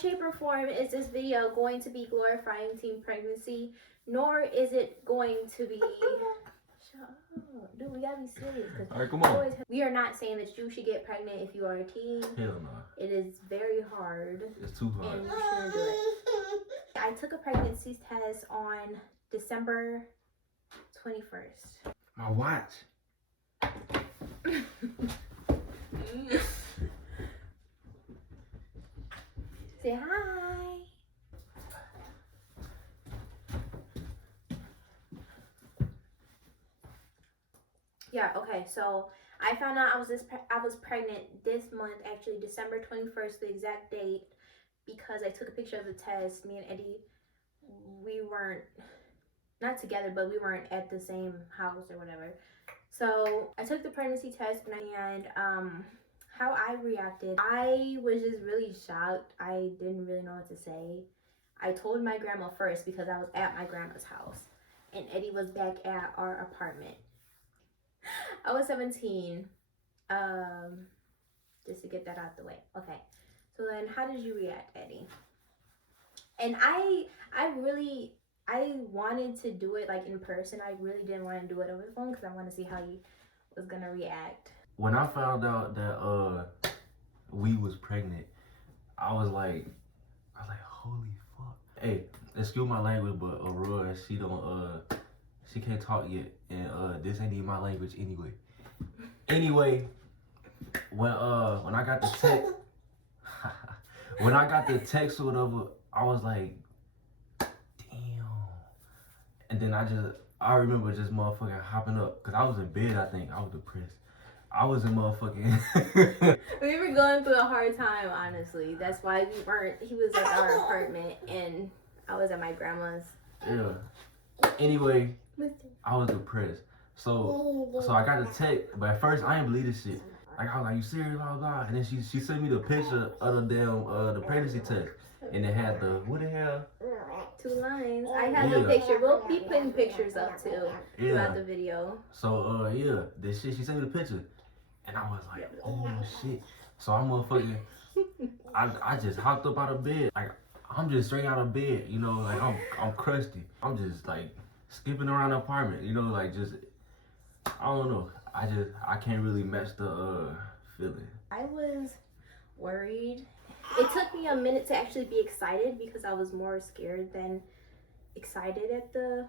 shape, or form is this video going to be glorifying teen pregnancy, nor is it going to be... Shut up. Dude, we gotta be serious. Alright, come on. We are not saying that you should get pregnant if you are a teen. Hell no. It is very hard. It's too hard. And you shouldn't do it. I took a pregnancy test on December 21st. My watch. Say hi. Yeah, okay, so I found out I was pregnant this month, actually December 21st, the exact date, because I took a picture of the test. Me and Eddie, we weren't, not together, but we weren't at the same house or whatever. So I took the pregnancy test, and how I reacted, I was just really shocked. I didn't really know what to say. I told my grandma first because I was at my grandma's house, and Eddie was back at our apartment. I was 17, just to get that out the way. Okay, so then how did you react, Eddie? And I wanted to do it like in person. I really didn't want to do it over the phone because I want to see how you was gonna react. When I found out that we was pregnant, I was like, holy fuck. Hey, excuse my language, but Aurora, she can't talk yet, and this ain't even my language anyway. Anyway, when I got the text, when I got the text or whatever, I was like, damn. And then I remember just motherfucking hopping up, cause I was in bed. I think I was depressed. I was in motherfucking. We were going through a hard time, honestly. That's why we weren't. He was at our apartment, and I was at my grandma's. Yeah. Anyway, I was depressed. So I got the text, but at first I didn't believe this shit. Like, I was like, you serious, blah, blah. And then she sent me the picture of the damn, the pregnancy test. And it had the, what the hell? 2 lines. I had the picture. We'll be putting pictures up too throughout the video. So, yeah, this shit, she sent me the picture. And I was like, oh shit. So I'm motherfucking, I just hopped up out of bed. Like, I'm just straight out of bed, you know, like I'm crusty. I'm just like skipping around the apartment, you know, like just, I don't know. I can't really match the feeling. I was worried. It took me a minute to actually be excited because I was more scared than excited at the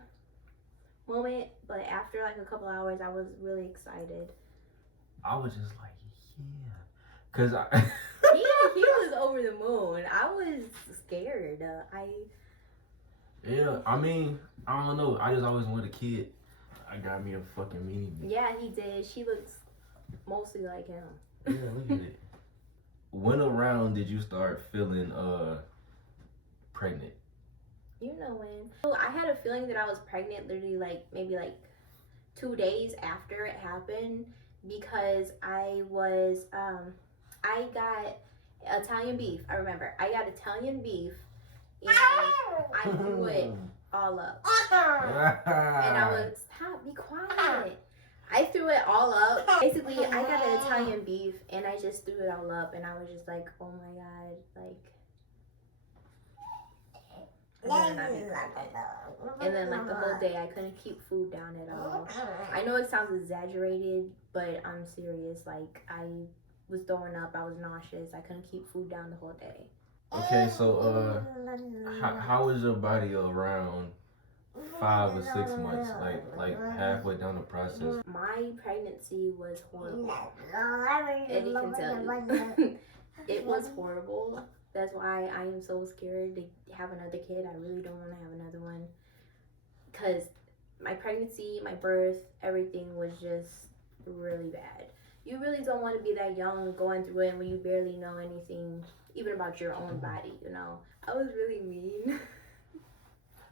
moment. But after like a couple hours, I was really excited. I was just like, yeah. Cause he was over the moon. I was scared. Yeah, I mean, I don't know. I just always wanted a kid. I got me a fucking mini me. Yeah, he did. She looks mostly like him. Yeah, look at it. When around did you start feeling pregnant? You know when. So I had a feeling that I was pregnant literally like maybe like 2 days after it happened, because I got Italian beef. I remember I got Italian beef and I threw it all up. And I was, stop, be quiet. I threw it all up. Basically, I got an Italian beef and I just threw it all up, and I was just like, oh my god, like. And then like the whole day I couldn't keep food down at all. I know it sounds exaggerated, but I'm serious. Like, I was throwing up, I was nauseous, I couldn't keep food down the whole day. Okay, so how was your body around 5 or 6 months, like halfway down the process? My pregnancy was horrible. Eddie can tell you. It was horrible. That's why I am so scared to have another kid. I really don't want to have another one, because my pregnancy, my birth, everything was just really bad. You really don't want to be that young going through it when you barely know anything, even about your own body, you know. I was really mean.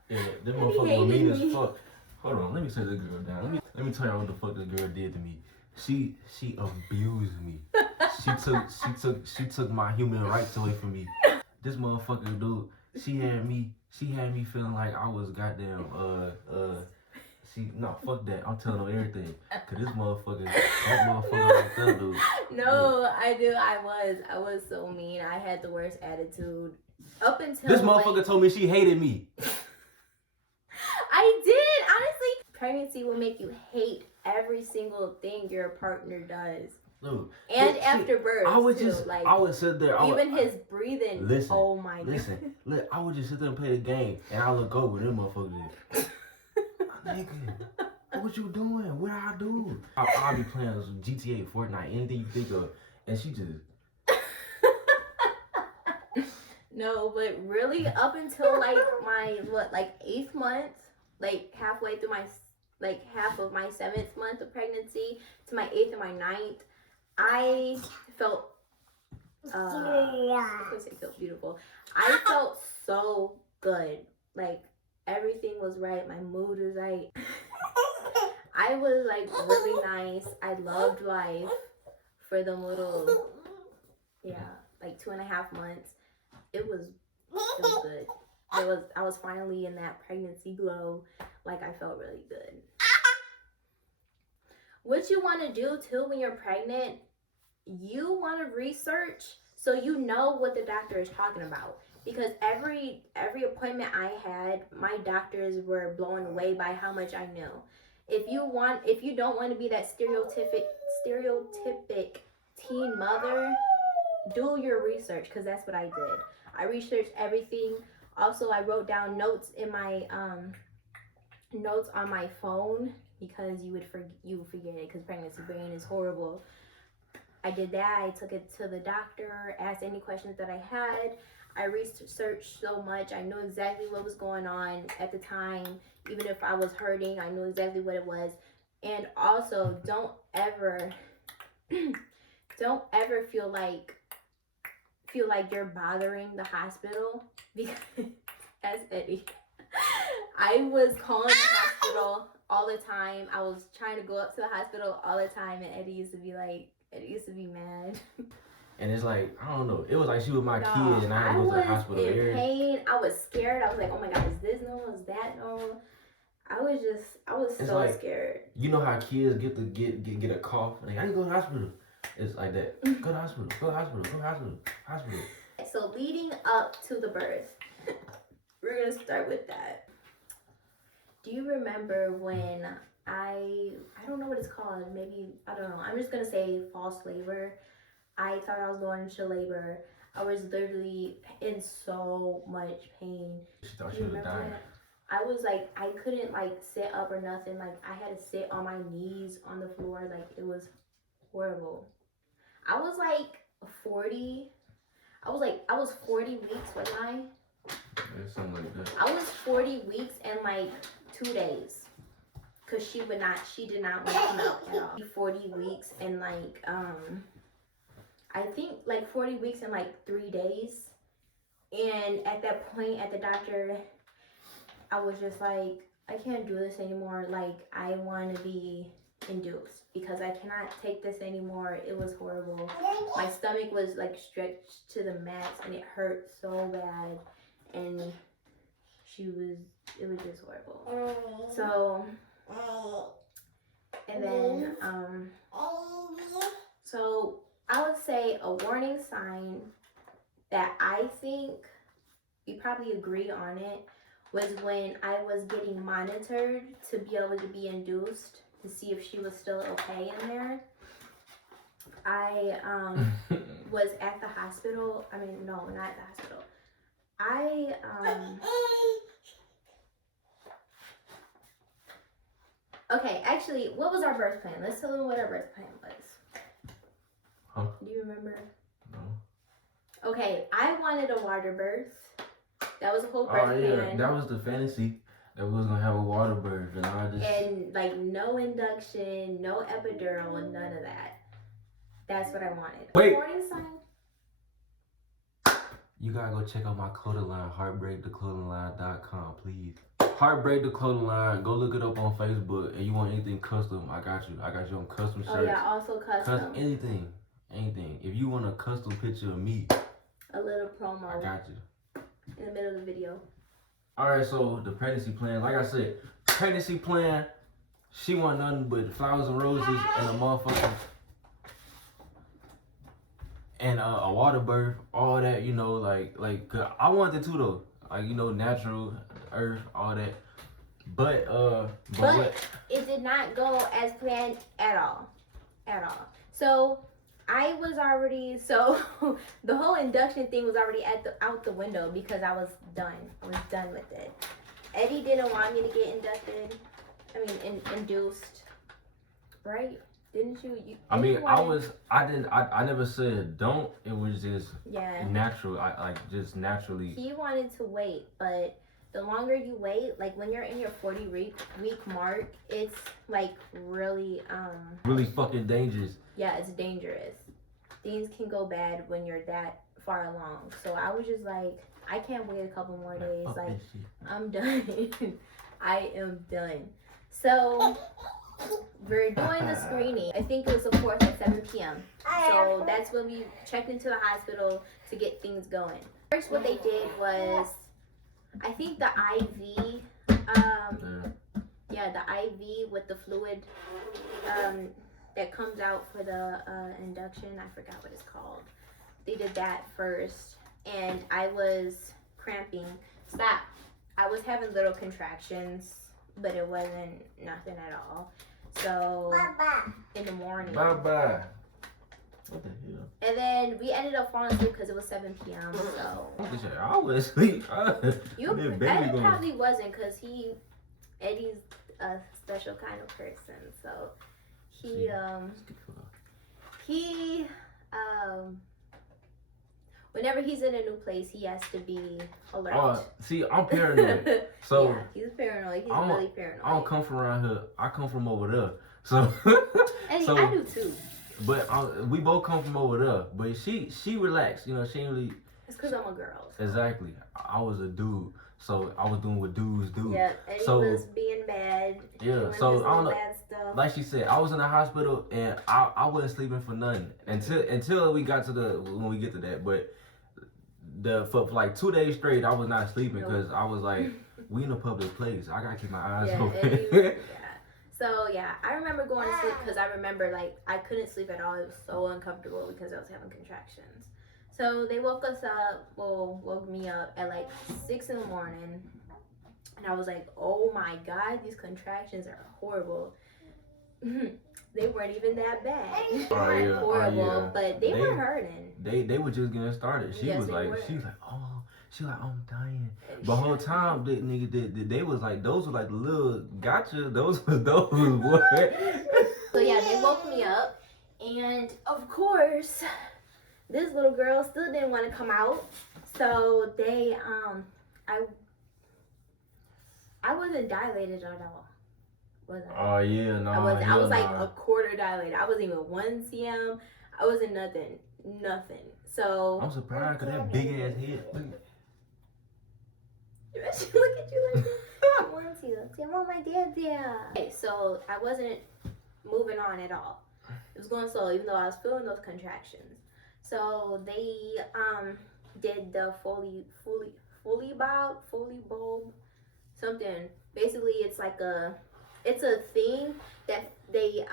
Yeah, that motherfucker was mean as fuck. Hold on, let me sit this girl down. Let me tell y'all what the fuck this girl did to me. She abused me. She took my human rights away from me. This motherfucker, dude, she had me feeling like I was goddamn fuck that. I'm telling her everything. Cause that motherfucker like that, dude. No, I was so mean. I had the worst attitude Up until This motherfucker told me she hated me. I did, honestly. Pregnancy will make you hate every single thing your partner does. Look, and after birth, I would too. just, like, I would sit there. even his breathing. Listen, oh my god. Listen, look, I would just sit there and play the game, and I look over them motherfuckers. Nigga, what you doing? What I do? I'll be playing some GTA, Fortnite, anything you think of, and she just. No, but really, up until like my 8th month, like halfway through my half of my 7th month of pregnancy to my 8th and my 9th, I felt I was gonna say felt beautiful. I felt so good. Like everything was right. My mood was right. I was like really nice. I loved life for the little like 2.5 months. It was good. I was finally in that pregnancy glow. Like I felt really good. What you want to do too when you're pregnant, you want to research so you know what the doctor is talking about. Because every appointment I had, my doctors were blown away by how much I knew. If you don't want to be that stereotypic teen mother, do your research, because that's what I did. I researched everything. Also, I wrote down notes in my notes on my phone, because you would forget it, because pregnancy brain is horrible. I did that. I took it to the doctor, asked any questions that I had. I researched so much. I knew exactly what was going on at the time. Even if I was hurting, I knew exactly what it was. And also, don't ever feel like you're bothering the hospital, because as Eddie, I was calling the hospital all the time. I was trying to go up to the hospital all the time, and Eddie used to be mad. And it's like, I don't know. It was like she was my kid, and I had to go to the hospital. I was in pain. I was scared. I was like, oh my god, is this normal? Is that normal? I was so scared. You know how kids get a cough, and they, I need to go to the hospital. It's like that. Go to the hospital. Go to the hospital. Go to the hospital. So leading up to the birth, we're gonna start with that. Do you remember when I don't know what it's called. Maybe, I don't know. I'm just gonna say false labor. I thought I was going into labor. I was literally in so much pain. She thought she was dying. I was like, I couldn't like sit up or nothing. Like I had to sit on my knees on the floor. Like it was horrible. I was like 40. I was 40 weeks, wasn't I? Yeah, something like that. I was 40 weeks and like 2 days. Cause she did not want to come out at all. 40 weeks and like I think like 40 weeks and like 3 days. And at that point at the doctor, I was just like, I can't do this anymore. Like I want to be induced because I cannot take this anymore. It was horrible. My stomach was like stretched to the max and it hurt so bad. And it was just horrible. So, and then, so I would say a warning sign that I think we probably agree on it was when I was getting monitored to be able to be induced to see if she was still okay in there. I was at the hospital. I mean, no, not at the hospital. Okay, actually, what was our birth plan? Let's tell them what our birth plan was. Huh? Do you remember? No. Okay, I wanted a water birth. That was a whole birth plan. That was the fantasy. That we was gonna have a water birth, and and like no induction, no epidural, and none of that. That's what I wanted. Wait. Warning sign. You gotta go check out my clothing line, heartbreaktheclothingline.com, please. Heartbreak the Clothing Line. Go look it up on Facebook. And you want anything custom, I got you. I got you on custom shirts. Oh yeah, also custom. Anything. If you want a custom picture of me, a little promo. I got you. In the middle of the video. Alright, so the pregnancy plan, like I said, pregnancy plan, she want nothing but flowers and roses and a motherfucker. and a water birth, all that, you know, like 'cause I wanted to though, like, you know, natural earth, all that. But But what? it did not go as planned at all. At all. So I was already so the whole induction thing was already out the window because I was done. I was done with it. Eddie didn't want me to get inducted. I mean, induced, right? Didn't you? I mean, Eddie wanted, I never said don't. It was just yeah. natural. I like just naturally. He wanted to wait, but the longer you wait, like when you're in your 40-week mark, it's like really Really fucking dangerous. yeah, it's dangerous. Things can go bad when you're that far along. So I was just like, I can't wait a couple more days. Fuck Like, this shit. I'm done. I am done. So we're doing the screening. I think it was the 4th at 7 p.m. So that's when we checked into the hospital to get things going. First, what they did was, I think the IV, the IV with the fluid that comes out for the induction. I forgot what it's called. They did that first, and I was cramping. Stop. I was having little contractions, but it wasn't nothing at all. So in the morning. Bye. What the hell? And then we ended up falling asleep because it was 7 p.m. So I was asleep. Eddie probably wasn't because Eddie's a special kind of person. So he whenever he's in a new place, he has to be alert. See, I'm paranoid. So yeah, he's paranoid. He's really paranoid. I don't come from around here. I come from over there. So and I do too. But we both come from over there. But she relaxed. You know, she ain't really. It's because I'm a girl. So. Exactly. I was a dude. So I was doing what dudes do. Yeah, and he was being bad. Yeah, so I don't know. Bad stuff. Like she said, I was in the hospital and I wasn't sleeping for nothing until we got to when we get to that. But for like 2 days straight, I was not sleeping because I was like, we in a public place. I gotta keep my eyes open. So yeah, I remember going to sleep because I remember like I couldn't sleep at all. It was so uncomfortable because I was having contractions. So they woke me up at like 6 in the morning, and I was like, oh my god, these contractions are horrible. They weren't even that bad. Horrible, but they were hurting. They were just getting started. She was like, oh, I'm dying. The whole time, they was like, those were like the little gotcha. Those boy. So yeah, they woke me up, and of course, this little girl still didn't want to come out. So they I wasn't dilated at all. Wasn't I? Oh yeah, no. I was like a quarter dilated. I wasn't even 1 cm. I wasn't nothing. So I'm surprised because that big ass head. She look at you like that. She wants you. Say, I want my dad there. Okay, so I wasn't moving on at all. It was going slow, even though I was feeling those contractions. So they did the Foley bulb, something. Basically, it's a thing that they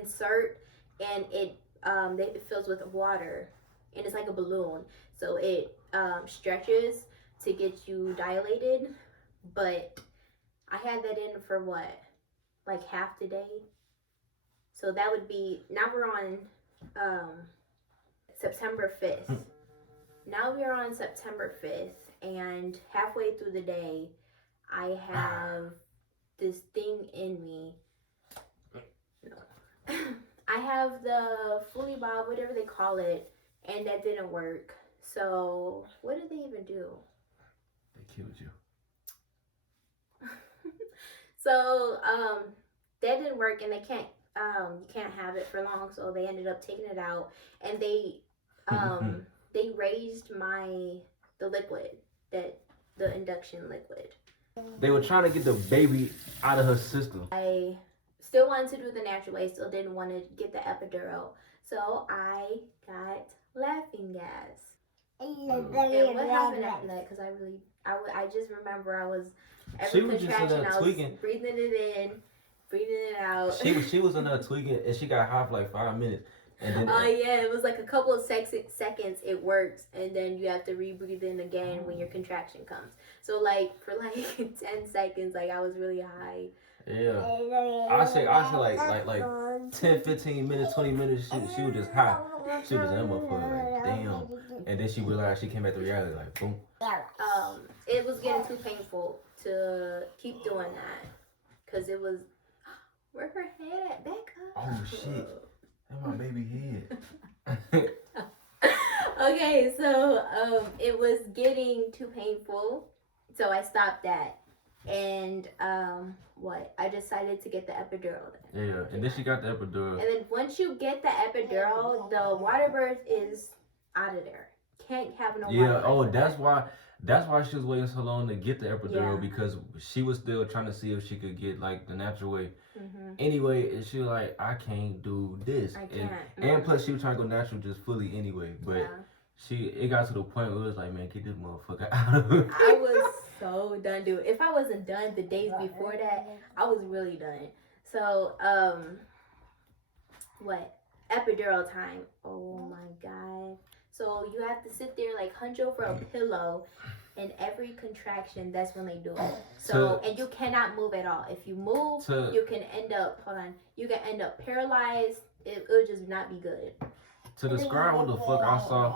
insert, and it fills with water, and it's like a balloon. So it stretches to get you dilated, but I had that in for what, like half the day. So that would be, now we're on September 5th. Now we are on September 5th, and halfway through the day, I have this thing in me. No. I have the Foley Bob, whatever they call it, and that didn't work. So what did they even do? They killed you. So that didn't work, and they can't you can't have it for long. So they ended up taking it out, and they they raised the liquid, the induction liquid. They were trying to get the baby out of her system. I still wanted to do the natural way, still didn't want to get the epidural. So I got laughing gas. And what happened after that? Because I just remember I was, every contraction, I was breathing it in, breathing it out. She was in there tweaking, and she got high for like 5 minutes. And then Oh yeah, it was like a couple of seconds it works, and then you have to rebreathe in again when your contraction comes. So like for like 10 seconds, like I was really high. yeah, I say like 10, 15 minutes, 20 minutes. She was just high. She was in my like damn. And then she realized she came back to reality like boom. It was getting too painful to keep doing that because it was. Where her head at? Back up. Oh shit, that's my baby head. Okay, so it was getting too painful, so I stopped that, and what? I decided to get the epidural. Then. Yeah, and then she got the epidural. And then once you get the epidural, the water birth is out of there. Can't have no. Yeah. Oh, that's why. That's why she was waiting so long to get the epidural because she was still trying to see if she could get like the natural way. Mm-hmm. Anyway, and she was like, I can't do this. I can't. And plus, she was trying to go natural just fully anyway. But it got to the point where it was like, man, get this motherfucker out of here. I was so done, dude. If I wasn't done the days before that, I was really done. So, what? Epidural time. Oh my God. So you have to sit there like hunch over a pillow, and every contraction, that's when they do it. So and you cannot move at all. If you move, you can end up you can end up paralyzed. It'll just not be good. To describe what the fuck I saw,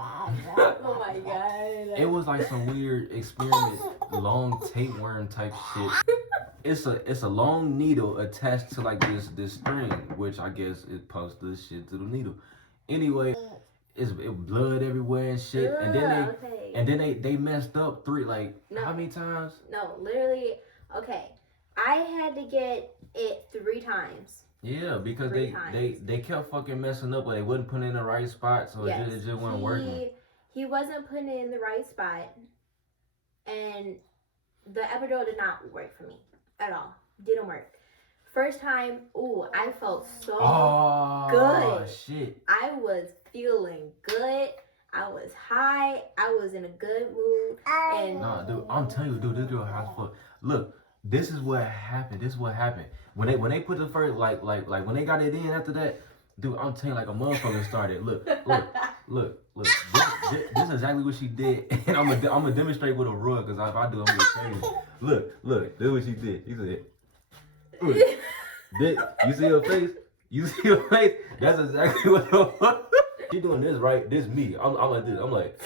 oh my God, it was like some weird experiment, long tapeworm type shit. It's a long needle attached to like this string, which I guess it pumps this shit to the needle. Anyway. It's blood everywhere and shit. And then they messed up how many times? No, literally. Okay, I had to get it 3 times. Yeah, because they kept fucking messing up, but they wasn't putting it in the right spot, so it just wasn't working. He wasn't putting it in the right spot, and the epidural did not work for me at all. Didn't work. First time, I felt so good. Shit. I was feeling good. I was high. I was in a good mood. And nah, dude, I'm telling you, dude, this girl hot as fuck. Look, this is what happened. When they put the first like when they got it in after that, dude, I'm telling you, like a motherfucker started. Look. This is exactly what she did, and I'm gonna demonstrate with a rug, cause if I do, I'm gonna get crazy. Look, this is what she did. She said. You see her face? You see her face? That's exactly what she doing this right. This me. I'm like this. I'm like.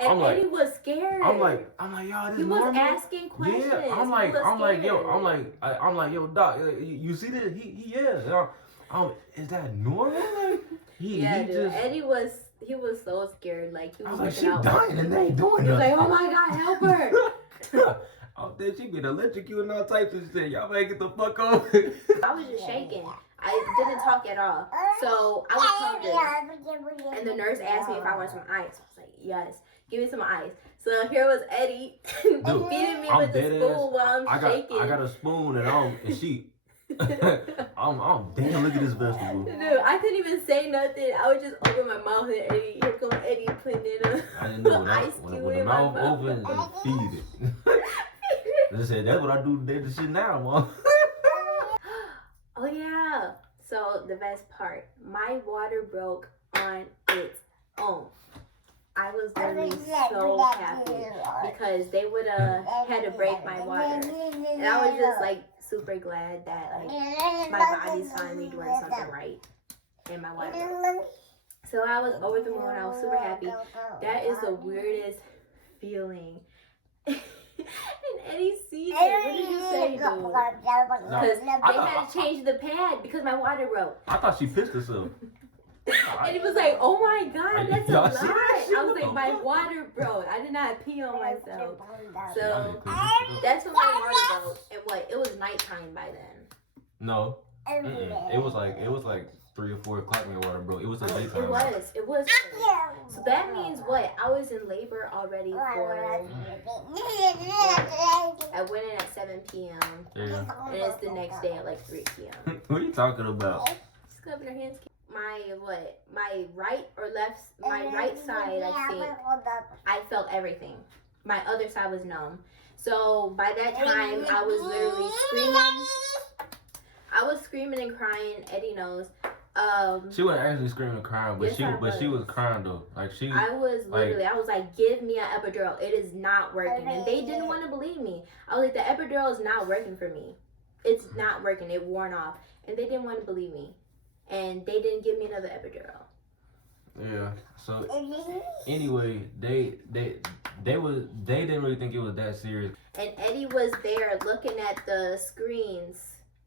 And Eddie was scared. I'm like, y'all, this he normal? was asking questions. Yeah, I'm like, yo, doc, you see this? He is. Is that normal? Like, dude. Eddie was so scared. Like he was like, she dying and they ain't doing nothing. He was like, oh my God, help her. Oh, then she been electrocute and all types of shit. Y'all better get the fuck over. I was just shaking. I didn't talk at all. So I was talking. And the nurse asked me if I wanted some ice. I was like, yes, give me some ice. So here was Eddie feeding me with the spoon while I'm shaking. I got a spoon and she. I'm damn. Look at this vegetable. Dude, I couldn't even say nothing. I would just open my mouth and Eddie, here come Eddie putting in I didn't know ice when the mouth open, feed it. They said that's what I do. They the shit now, mom. Oh yeah. So the best part, my water broke on its own. I was literally so happy because they would have had to break my water, and I was just like super glad that like my body's finally doing something right in my water broke. So I was over the moon. I was super happy. That is the weirdest feeling. And Eddie sees it. What did you say, dude? Because they had to change the pad because my water broke. I thought she pissed herself. And he was like, oh my God, that's a lot. I was like, my water broke. I did not pee on myself. So that's when my water broke. And what? It was nighttime by then. No. It was like 3 or 4 o'clock when your water broke. It was a daytime. It was. So that means what? I was in labor already for. I went in at 7 p.m. Yeah. And it's the next day at like 3 p.m. What are you talking about? Just go up your hands. My right or left, my right side, I think, I felt everything. My other side was numb. So by that time, I was literally screaming. I was screaming and crying. Eddie knows. She wasn't actually screaming and crying, but yes, she was crying though. Like she. I was literally, like, I was like, give me an epidural. It is not working. And they didn't want to believe me. I was like, the epidural is not working for me. It's not working. It worn off. And they didn't want to believe me. And they didn't give me another epidural. Yeah. So anyway, they didn't really think it was that serious. And Eddie was there looking at the screens,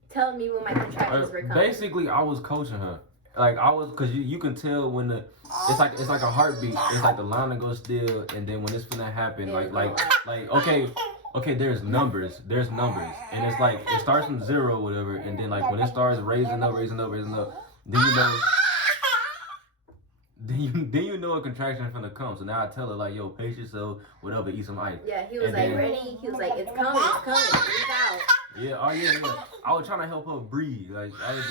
telling me when my contractions were coming. Basically, I was coaching her. Like I was, cause you can tell when it's like a heartbeat. It's like the line goes still, and then when it's gonna happen, like okay, there's numbers, and it's like it starts from 0, whatever, and then like when it starts raising up, then you know. Then you know a contraction is gonna come. So now I tell her like, yo, pace yourself, whatever, eat some ice. Yeah, he was and like, then, ready? He was like, it's coming, breathe out. Yeah, oh yeah. I was trying to help her breathe. Like I was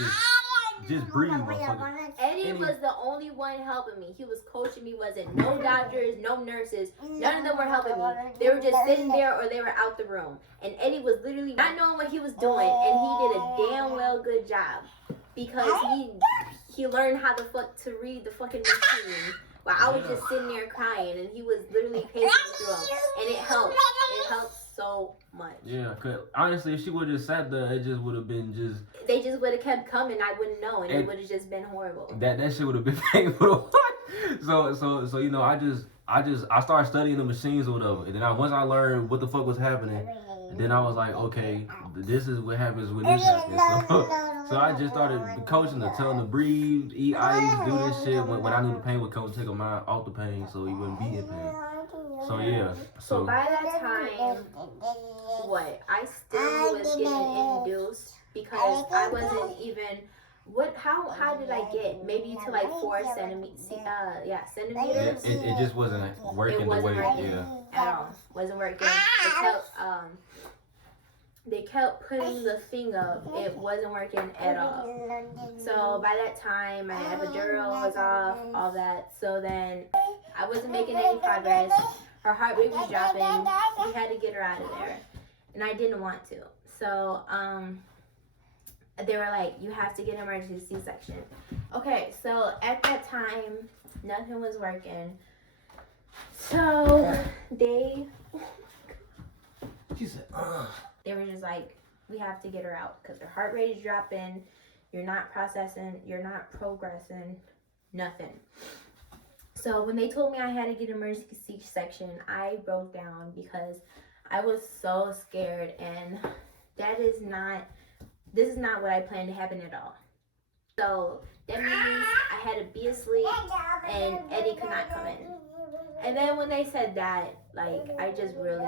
just breathe, motherfucker. Eddie was the only one helping me. He was coaching me. Wasn't no doctors, no nurses. None of them were helping me. They were just sitting there or they were out the room. And Eddie was literally not knowing what he was doing, and he did a damn well good job because he learned how the fuck to read the fucking machine while I was just sitting there crying, and he was literally pacing through them, and it helped. It helped so much. Yeah, cause honestly, if she would have just sat there, it just would have been just. They just would have kept coming. I wouldn't know, and it would have just been horrible. That shit would have been painful. So you know, I started studying the machines or whatever, and then once I learned what the fuck was happening, then I was like, okay, this is what happens when this happens. So I just started coaching her, telling her to breathe, eat ice, do this shit. When I knew the pain would come, take her mind off the pain so he wouldn't be in pain. So yeah. So by that time, I still was getting induced because I wasn't even. How did I get maybe to like 4 centimeters? Centimeters. It just wasn't working the way. Yeah. At all. Wasn't working. They kept putting the thing up. It wasn't working at all. So by that time, my epidural was off, all that. So then I wasn't making any progress. Her heart rate was dropping. We had to get her out of there, and I didn't want to. So they were like, you have to get an emergency C-section. Okay, so at that time, nothing was working. So they were just like, we have to get her out because her heart rate is dropping. You're not processing. You're not progressing. Nothing. So when they told me I had to get an emergency C-section, I broke down because I was so scared, and this is not what I planned to happen at all. So that means I had to be asleep and Eddie could not come in. And then when they said that, like, I just really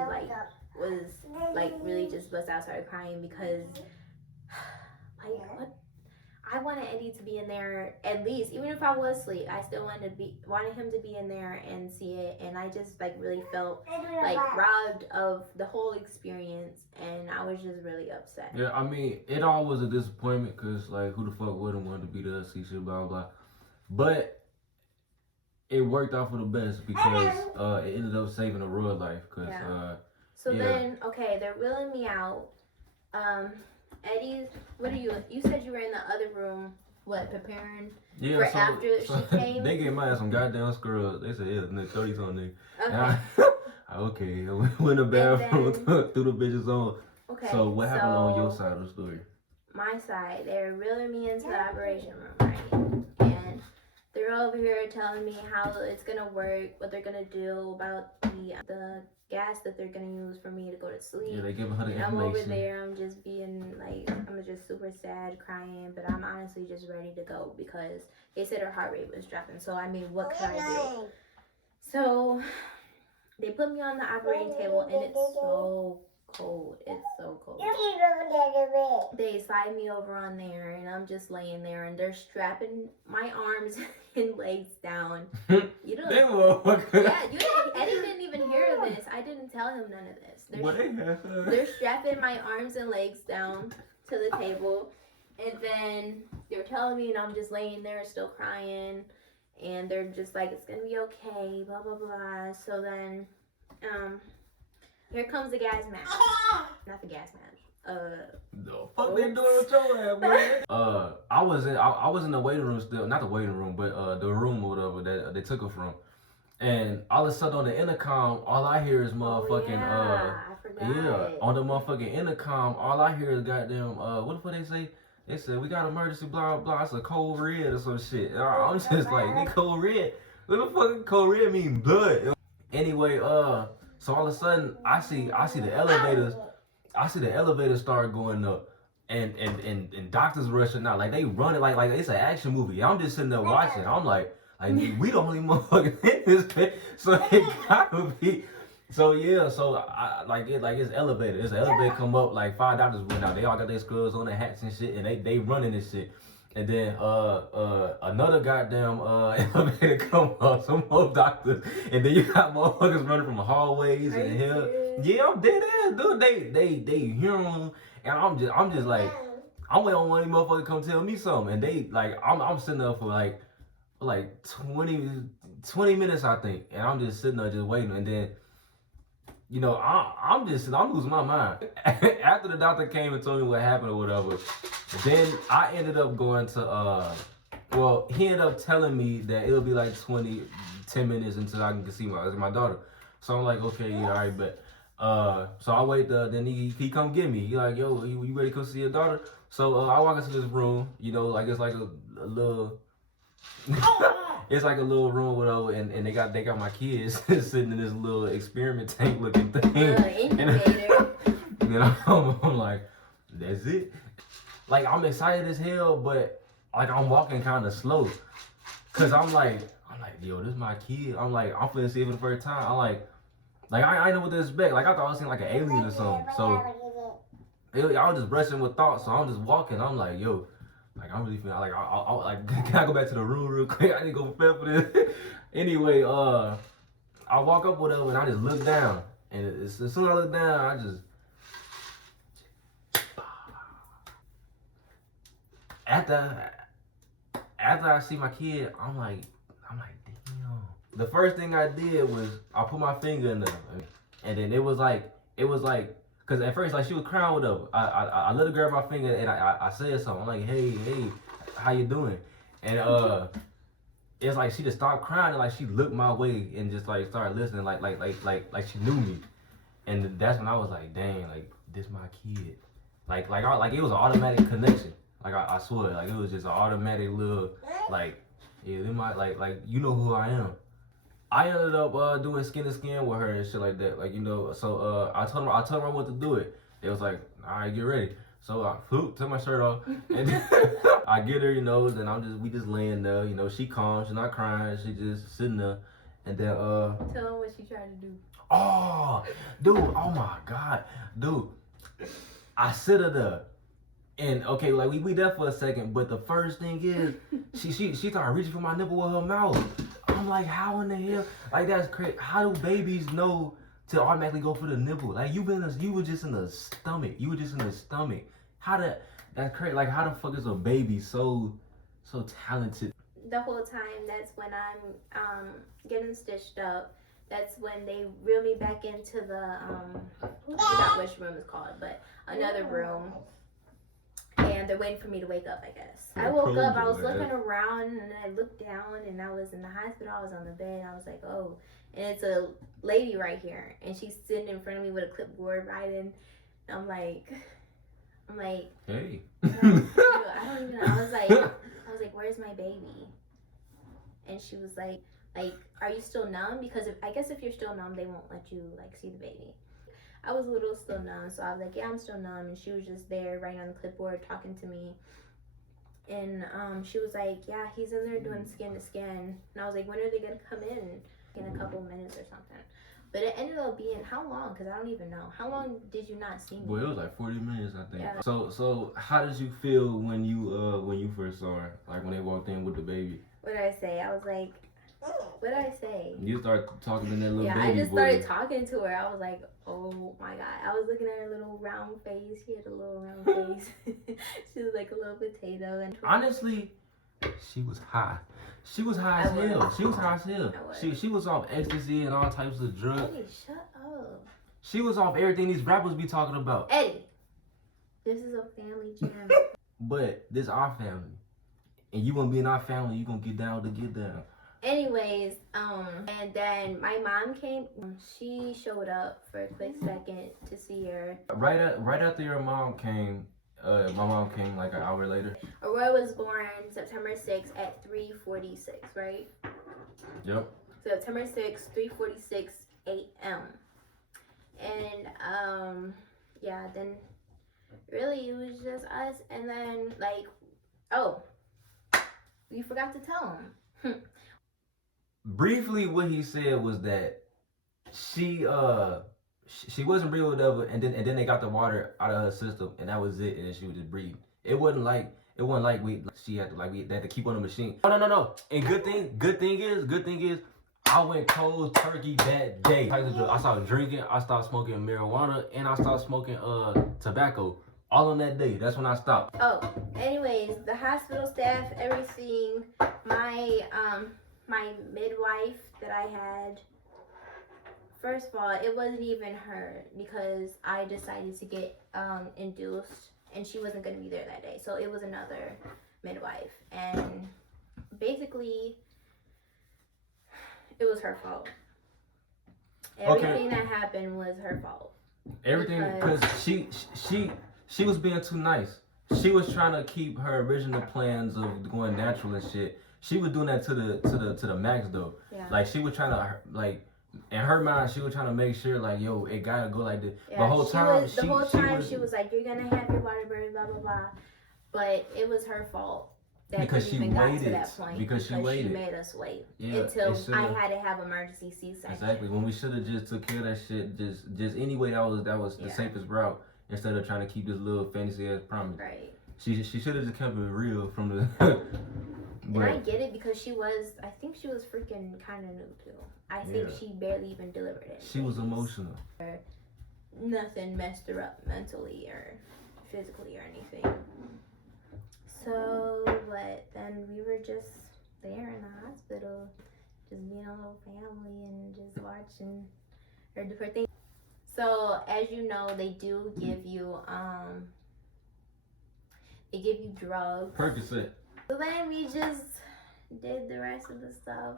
was really just bust out, started crying because what? I wanted Eddie to be in there at least, even if I was asleep. I still wanted him to be in there and see it, and I just really felt robbed of the whole experience, and I was just really upset. Yeah, I mean, it all was a disappointment because who the fuck wouldn't want to be there, see shit, blah blah. But it worked out for the best because it ended up saving a real life. Then they're wheeling me out. Eddie, what are you? You said you were in the other room, preparing for after she came? They gave my ass some goddamn scrubs. They said, yeah, 30 something. Okay. I went in the bathroom, threw the bitches on. Okay. So what happened on your side of the story? My side, they're reeling me into the operation room, right? And they're over here telling me how it's gonna work, what they're gonna do about the gas that they're gonna use for me to go to sleep. Yeah, they giving her the information. I'm over there, I'm just being I'm just super sad, crying, but I'm honestly just ready to go because they said her heart rate was dropping. So I mean, what could I do? So they put me on the operating table, and it's so cold. It's so cold. They slide me over on there, and I'm just laying there, and they're strapping my arms and legs down. You don't. Eddie didn't even hear this. I didn't tell him none of this. They're strapping my arms and legs down to the table, and then they're telling me, and I'm just laying there still crying, and they're just like, it's gonna be okay, blah blah blah. So then, here comes the gas mask. Not the gas mask. The fuck they doing with your ass, man? I was in the waiting room still, not the waiting room, but the room or whatever that they took her from. And all of a sudden on the intercom, all I hear is motherfucking I forgot. on the motherfucking intercom, all I hear is goddamn what the fuck they say? They said we got emergency blah blah. It's a cold red or some shit. And I'm just like, nigga, cold red. What the fuck cold red mean? Blood. Anyway, so all of a sudden I see the elevators. I see the elevators start going up. And doctors rushing out like they running like it's an action movie. I'm just sitting there watching. I'm like we the only motherfuckers in this place, so it gotta be. So yeah, so it's elevator. It's an elevator come up, like 5 doctors went out. They all got their scrubs on, their hats and shit, and they running this shit. And then another goddamn elevator come up, some more doctors, and then you got motherfuckers running from the hallways and here. Yeah, I'm dead ass, dude. They hear them, and I'm just like, I'm waiting on one of these motherfuckers to come tell me something, and they like I'm sitting there for like 20 minutes I think, and I'm just sitting there just waiting, and then you know I'm losing my mind. After the doctor came and told me what happened or whatever, then I ended up going to well, he ended up telling me that it'll be like 10 minutes until I can see my daughter. So I'm like, okay, yeah, all right, but so I wait then he come get me. He like, yo, you ready to come see your daughter? So I walk into this room, you know, like it's like a little it's like a little room with and they got my kids sitting in this little experiment tank looking thing. Incubator. And I'm like, that's it. Like I'm excited as hell, but like I'm walking kind of slow, cause I'm like, yo, this is my kid. I'm finna see it for the first time. I'm like I know what to expect. Like I thought I was seeing like an alien or something. So I was just brushing with thoughts. So I'm just walking. I'm like, yo. Like I'm really feeling like can I go back to the room real quick? I need to go prepare for this. Anyway, I walk up with her and I just look down, and as soon as I look down, I just after I see my kid, I'm like damn. The first thing I did was I put my finger in there, and then it was like. Cause at first, like she was crying with her. I let her grab my finger and I said something. I'm like, hey, how you doing? And it's like she just stopped crying and like she looked my way and just like started listening like she knew me. And that's when I was like, dang, like this my kid. Like it was an automatic connection. Like I swear, like it was just an automatic little like yeah, they might like you know who I am. I ended up doing skin to skin with her and shit like that, like you know. So I told her what to do it. It was like, all right, get ready. So I took my shirt off, and I get her, you know. Then we just laying there, you know. She calm, she's not crying, she just sitting there, and then Tell him what she tried to do. Oh, dude, oh my god, dude, I sit her there. And okay, like we there for a second, but the first thing is she started reaching for my nipple with her mouth. I'm like, how in the hell? Like that's crazy. How do babies know to automatically go for the nipple? Like you were just in the stomach. You were just in the stomach. That's crazy. Like how the fuck is a baby so talented? The whole time, that's when I'm getting stitched up. That's when they reel me back into the I forgot which room it's called, but another room. And they're waiting for me to wake up, I guess. I woke up, I was looking around, and I looked down, and I was in the hospital. I was on the bed. I was like, oh. And it's a lady right here, and she's sitting in front of me with a clipboard writing. And I'm like, hey. I don't even know. I was like, where's my baby? And she was like, are you still numb? Because I guess if you're still numb, they won't let you like see the baby. I was a little still numb, so I was like, yeah, I'm still numb. And she was just there writing on the clipboard, talking to me. And she was like, yeah, he's in there doing skin to skin. And I was like, when are they going to come in a couple minutes or something. But it ended up being, how long? Because I don't even know. How long did you not see me? Well, it was like 40 minutes, I think. Yeah. So how did you feel when you first saw her? Like when they walked in with the baby? What did I say? I was like, what did I say? You started talking to that little baby. Yeah, I just boy. started talking to her. I was like, oh my god. I was looking at her little round face. She had a little round face. She was like a little potato. And honestly, she was high. She was high as hell. She was high as hell. She was off ecstasy and all types of drugs. Eddie, shut up. She was off everything these rappers be talking about. Eddie. This is a family gym. But this our family. And you gonna be in our family, you gonna get down to get down. Anyways, and then my mom came. She showed up for a quick second to see her. Right after your mom came, my mom came like an hour later. Aurora was born September 6th at 3:46, right? Yep. September 6th, 3:46 a.m. And yeah, then really it was just us, and then like, oh, we forgot to tell him. Briefly, what he said was that she wasn't breathing whatever, and then they got the water out of her system, and that was it, and then she was just breathing. It wasn't like she had to we had to keep on the machine. No. And good thing is, I went cold turkey that day. I started drinking, I started smoking marijuana, and I started smoking tobacco. All on that day. That's when I stopped. Oh, anyways, the hospital staff, everything, my midwife that I had. First of all, it wasn't even her because I decided to get induced, and she wasn't going to be there that day. So it was another midwife, and basically, it was her fault. Everything that happened was her fault. Everything because she was being too nice. She was trying to keep her original plans of going natural and shit. She was doing that to the max though. Yeah. Like she was trying to in her mind, she was trying to make sure, like, yo, it gotta go like this. Yeah, the whole time, she was like, you're gonna have your water birth, blah blah blah. But it was her fault that because she even waited. got to that point. Because she waited. She made us wait until I had to have emergency C-section. Exactly. When we should have just took care of that shit. Just anyway, that was the safest route instead of trying to keep this little fantasy ass promise. Right. She should have just kept it real from the. And I get it because I think she was freaking kind of new too. I think she barely even delivered it. She was emotional. Nothing messed her up mentally or physically or anything. So, but then we were just there in the hospital, just being a little family and just watching her do her thing. So, as you know, they do give you drugs. Percocet. So then we just did the rest of the stuff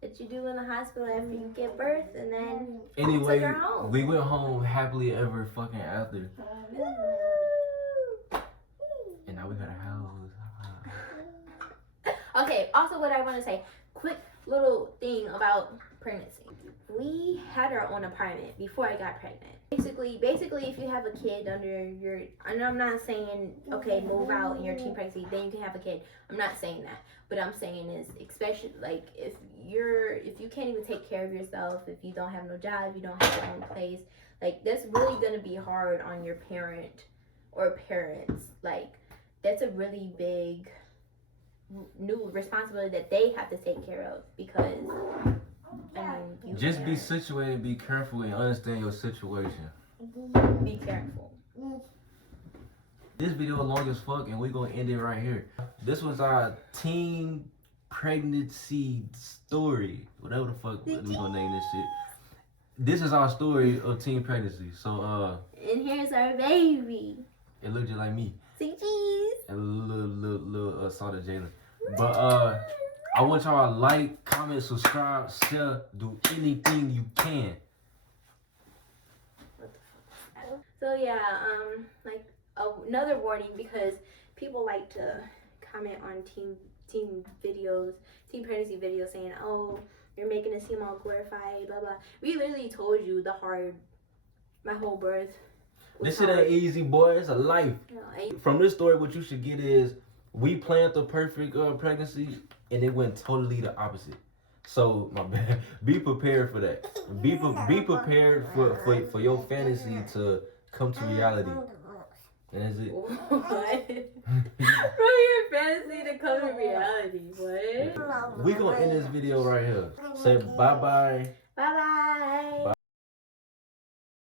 that you do in the hospital after you give birth, and then anyway, took her home. We went home happily ever fucking after. And now we got a house. Okay, also what I want to say, quick little thing about pregnancy. We had our own apartment before I got pregnant. Basically, if you have a kid under your, and I'm not saying, okay, move out in your teen pregnancy, then you can have a kid. I'm not saying that. What I'm saying is, especially, like, if you can't even take care of yourself, if you don't have no job, you don't have your own place, like, that's really going to be hard on your parent or parents. Like, that's a really big new responsibility that they have to take care of because, just be situated, be careful, and understand your situation. Be careful. This video long as fuck, and we're gonna end it right here. This was our teen pregnancy story. Whatever the fuck we gonna name this shit. This is our story of teen pregnancy. So and here's our baby. It looked just like me. Say cheese. And a little salted Jalen. But I want y'all to like, comment, subscribe, share, do anything you can. So yeah, like another warning, because people like to comment on teen pregnancy videos saying, oh, you're making it seem all glorified, blah blah. We literally told you my whole birth. This shit ain't easy, boy. It's a life. From this story, what you should get is we planned the perfect pregnancy, and it went totally the opposite. So my bad. Be prepared for that. Be prepared for your fantasy to come to reality. And that's it. What? For your fantasy to come to reality. What? We gonna end this video right here. Say bye bye. Bye bye.